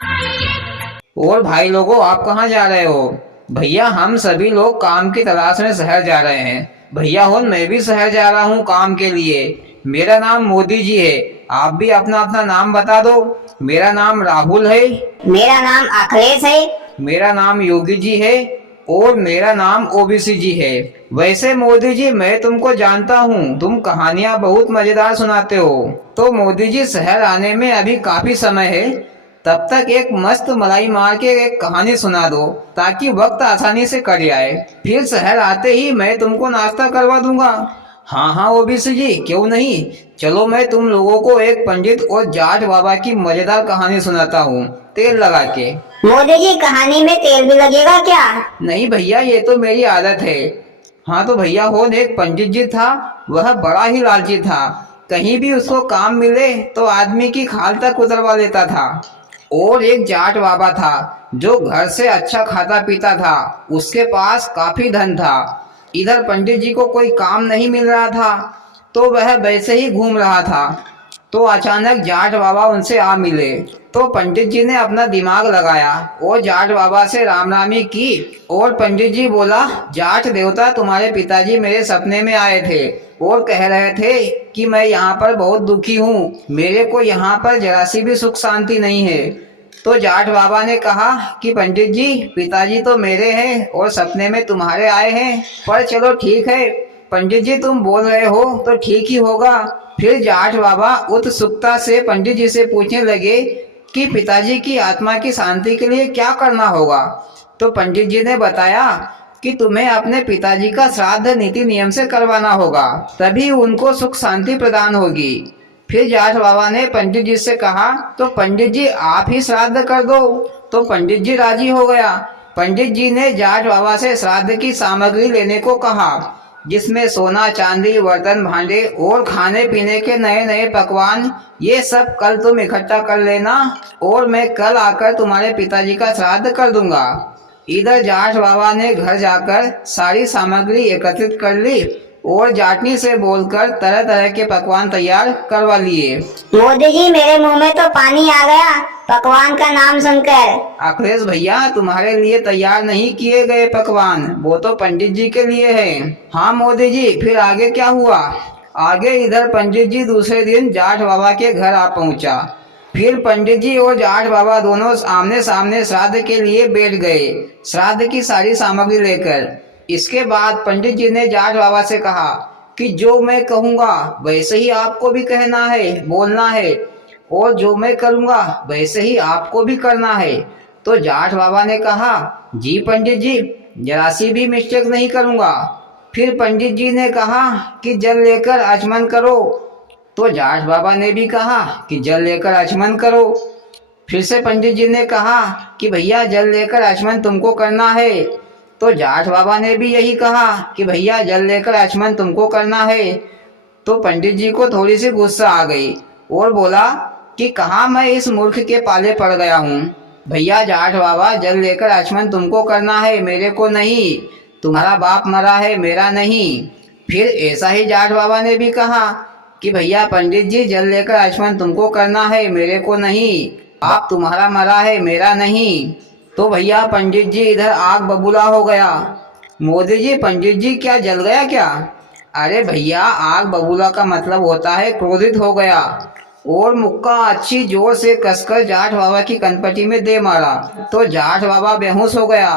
और भाई लोगों, आप कहाँ जा रहे हो? भैया, हम सभी लोग काम की तलाश में शहर जा रहे हैं। भैया हो, मैं भी शहर जा रहा हूँ काम के लिए। मेरा नाम मोदी जी है। आप भी अपना अपना नाम बता दो। मेरा नाम राहुल है। मेरा नाम अखिलेश है। मेरा नाम योगी जी है। और मेरा नाम ओबीसी जी है। वैसे मोदी जी, मैं तुमको जानता हूँ, तुम कहानियाँ बहुत मजेदार सुनाते हो। तो मोदी जी, शहर आने में अभी काफी समय है। तब तक एक मस्त मलाई मार के एक कहानी सुना दो, ताकि वक्त आसानी से कट जाए। फिर शहर आते ही मैं तुमको नाश्ता करवा दूंगा। हाँ हाँ ओबीसी जी, क्यों नहीं। चलो, मैं तुम लोगों को एक पंडित और जाट बाबा की मजेदार कहानी सुनाता हूँ, तेल लगा के। मोदी जी, कहानी में तेल भी लगेगा क्या? नहीं भैया, ये तो मेरी आदत है। हाँ तो भैया हो, एक पंडित जी था। वह बड़ा ही लालची था। कहीं भी उसको काम मिले तो आदमी की खाल तक उतरवा लेता था। और एक जाट बाबा था, जो घर से अच्छा खाता पीता था। उसके पास काफी धन था। इधर पंडित जी को कोई काम नहीं मिल रहा था, तो वह वैसे ही घूम रहा था। तो अचानक जाट बाबा उनसे आ मिले। तो पंडित जी ने अपना दिमाग लगाया और जाट बाबा से राम रामी की। और पंडित जी बोला, जाट देवता, तुम्हारे पिताजी मेरे सपने में आए थे और कह रहे थे कि मैं यहाँ पर बहुत दुखी हूँ, मेरे को यहाँ पर जरा सी भी सुख शांति नहीं है। तो जाट बाबा ने कहा कि पंडित जी, पिताजी तो मेरे हैं और सपने में तुम्हारे आए हैं, पर चलो ठीक है, पंडित जी तुम बोल रहे हो तो ठीक ही होगा। फिर जाट बाबा उत्सुकता से पंडित जी से पूछने लगे कि पिताजी की आत्मा की शांति के लिए क्या करना होगा। तो पंडित जी ने बताया कि तुम्हें अपने पिताजी का श्राद्ध नीति नियम से करवाना होगा, तभी उनको सुख शांति प्रदान होगी। फिर जाट बाबा ने पंडित जी से कहा, तो पंडित जी आप ही श्राद्ध कर दो। तो पंडित जी राजी हो गया। पंडित जी ने जाट बाबा से श्राद्ध की सामग्री लेने को कहा, जिसमें सोना चांदी, बर्तन भांडे और खाने पीने के नए नए पकवान। ये सब कल तुम इकट्ठा कर लेना और मैं कल आकर तुम्हारे पिताजी का श्राद्ध कर दूंगा। इधर जाट बाबा ने घर जाकर सारी सामग्री एकत्रित कर ली और जाटनी से बोलकर तरह तरह के पकवान तैयार करवा लिए। मोदी जी, मेरे मुंह में तो पानी आ गया पकवान का नाम सुनकर। अखिलेश भैया, तुम्हारे लिए तैयार नहीं किए गए पकवान, वो तो पंडित जी के लिए है। हाँ मोदी जी, फिर आगे क्या हुआ? आगे इधर पंडित जी दूसरे दिन जाट बाबा के घर आ पहुंचा। फिर पंडित जी और जाट बाबा दोनों आमने सामने श्राद्ध के लिए बैठ गए, श्राद्ध की सारी सामग्री लेकर। इसके बाद पंडित जी ने जाट बाबा से कहा कि जो मैं कहूँगा वैसे ही आपको भी कहना है, बोलना है, और जो मैं करूँगा वैसे ही आपको भी करना है। तो जाट बाबा ने कहा, जी पंडित जी, जरा सी भी मिस्टेक नहीं करूँगा। फिर पंडित जी ने कहा कि जल लेकर आचमन करो। तो जाट बाबा ने भी कहा कि जल लेकर आचमन करो। फिर से पंडित जी ने कहा कि भैया जल लेकर आचमन तुमको करना है। तो जाट बाबा ने भी यही कहा कि भैया जल लेकर आचमन तुमको करना है। तो पंडित जी को थोड़ी सी गुस्सा आ गई और बोला कि कहाँ मैं इस मूर्ख के पाले पड़ गया हूँ। भैया जाट बाबा, जल लेकर आचमन तुमको करना है, मेरे को नहीं। तुम्हारा बाप मरा है, मेरा नहीं। फिर ऐसा ही जाट बाबा ने भी कहा कि भैया पंडित जी, जल लेकर आचमन तुमको करना है, मेरे को नहीं। बाप तुम्हारा मरा है, मेरा नहीं। तो भैया पंडित जी इधर आग बबूला हो गया। मोदी जी, पंडित जी क्या जल गया क्या? अरे भैया, आग बबूला का मतलब होता है क्रोधित हो गया, और मुक्का अच्छी जोर से कसकर जाट बाबा की कनपटी में दे मारा। तो जाट बाबा बेहोश हो गया।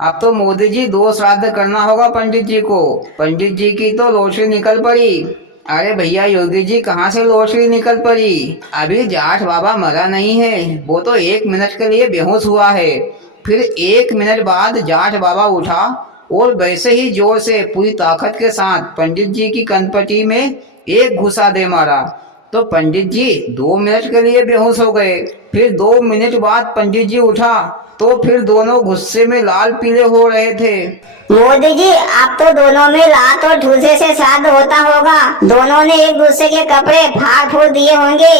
अब तो मोदी जी दो श्राद्ध करना होगा पंडित जी को। पंडित जी की तो लोटरी निकल पड़ी। अरे भैया योगी जी, कहाँ से लोटरी निकल पड़ी? अभी जाट बाबा मरा नहीं है, वो तो 1 मिनट के लिए बेहोश हुआ है। फिर 1 मिनट बाद जाट बाबा उठा और वैसे ही जोर से पूरी ताकत के साथ पंडित जी की कनपटी में एक घुसा दे मारा। तो पंडित जी 2 मिनट के लिए बेहोश हो गए। फिर 2 मिनट बाद पंडित जी उठा, तो फिर दोनों गुस्से में लाल पीले हो रहे थे। मोदी जी, अब तो दोनों में लात और ठूसे से श्राद्ध होता होगा। दोनों ने एक दूसरे के कपड़े फाड़ फूड़ दिए होंगे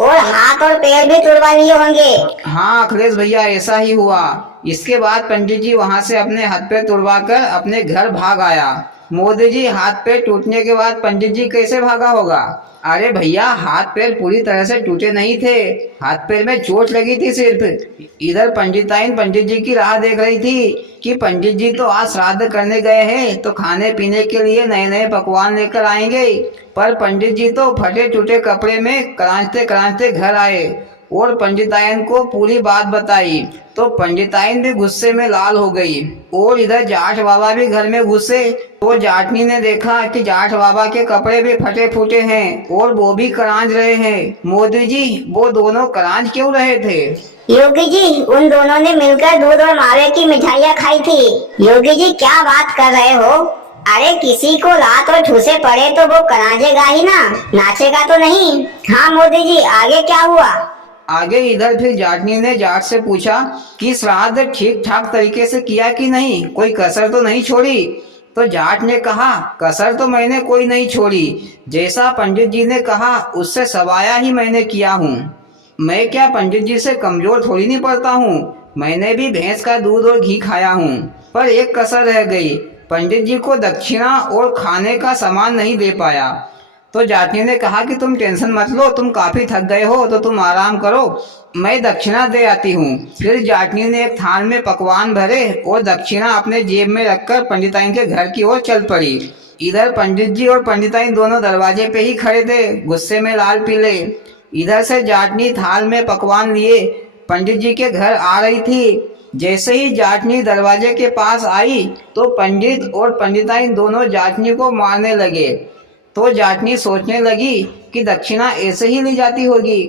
और हाथ और पैर भी तुड़वा लिए होंगे। हाँ अखिलेश भैया, ऐसा ही हुआ। इसके बाद पंडित जी वहां से अपने हाथ पैर तुड़वा कर अपने घर भाग आया। मोदी जी, हाथ पैर टूटने के बाद पंडित जी कैसे भागा होगा? अरे भैया, हाथ पैर पूरी तरह से टूटे नहीं थे, हाथ पैर में चोट लगी थी सिर्फ। इधर पंडिताइन पंडित जी की राह देख रही थी कि पंडित जी तो आज श्राद्ध करने गए हैं तो खाने पीने के लिए नए नए पकवान लेकर आएंगे, पर पंडित जी तो फटे टूटे कपड़े में करांचते करांचते घर आए और पंडिताइन को पूरी बात बताई तो पंडिताइन भी गुस्से में लाल हो गई। और इधर जाट बाबा भी घर में घुसे तो जाटनी ने देखा कि जाट बाबा के कपड़े भी फटे फूटे हैं और वो भी करांच रहे हैं। मोदी जी, वो दोनों करांच क्यों रहे थे? योगी जी, उन दोनों ने मिलकर दूध और मावे की मिठाइयाँ खाई थी। योगी जी, क्या बात कर रहे हो? अरे किसी को लात और ठूसे पड़े तो वो करांचेगा ही ना, नाचेगा तो नहीं। हाँ मोदी जी, आगे क्या हुआ? आगे इधर फिर जाटनी ने जाट से पूछा कि श्राद्ध ठीक ठाक तरीके से किया कि नहीं, कोई कसर तो नहीं छोड़ी? तो जाट ने कहा, कसर तो मैंने कोई नहीं छोड़ी, जैसा पंडित जी ने कहा उससे सवाया ही मैंने किया हूँ। मैं क्या पंडित जी से कमजोर थोड़ी नहीं पड़ता हूँ, मैंने भी भैंस का दूध और घी खाया हूँ। पर एक कसर रह गई, पंडित जी को दक्षिणा और खाने का सामान नहीं दे पाया। तो जाटनी ने कहा कि तुम टेंशन मत लो, तुम काफी थक गए हो तो तुम आराम करो, मैं दक्षिणा दे आती हूँ। फिर जाटनी ने एक थान में पकवान भरे और दक्षिणा अपने जेब में रखकर पंडिताइन के घर की ओर चल पड़ी। इधर पंडित जी और पंडिताइन दोनों दरवाजे पे ही खड़े थे, गुस्से में लाल पीले। इधर से जाटनी थाल में पकवान लिए पंडित जी के घर आ रही थी। जैसे ही जाटनी दरवाजे के पास आई तो पंडित और पंडिताइन दोनों जाटनी को मारने लगे। तो जाटनी सोचने लगी कि दक्षिणा ऐसे ही ली जाती होगी।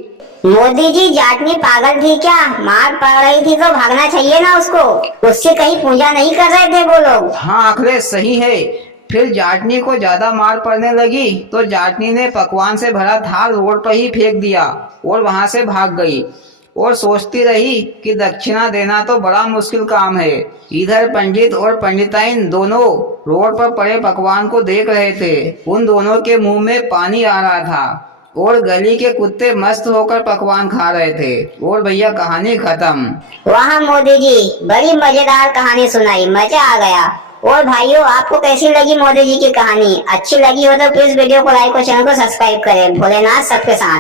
मोदी जी, जाटनी पागल थी क्या? मार पड़ रही थी तो भागना चाहिए ना उसको, उससे कहीं पूजा नहीं कर रहे थे वो लोग? हाँ अखिलेश, सही है। फिर जाटनी को ज्यादा मार पड़ने लगी तो जाटनी ने पकवान से भरा थाल रोड पर ही फेंक दिया और वहां से भाग गई और सोचती रही कि दक्षिणा देना तो बड़ा मुश्किल काम है। इधर पंडित और पंडिताइन दोनों रोड पर पड़े पकवान को देख रहे थे। उन दोनों के मुंह में पानी आ रहा था और गली के कुत्ते मस्त होकर पकवान खा रहे थे। और भैया, कहानी खत्म। वाह मोदी जी, बड़ी मजेदार कहानी सुनाई, मजा आ गया। और भाइयों, आपको कैसी लगी मोदी जी की कहानी? अच्छी लगी हो तो प्लीज वीडियो को लाइक और चैनल को सब्सक्राइब करें। भोलेनाथ सबके साथ।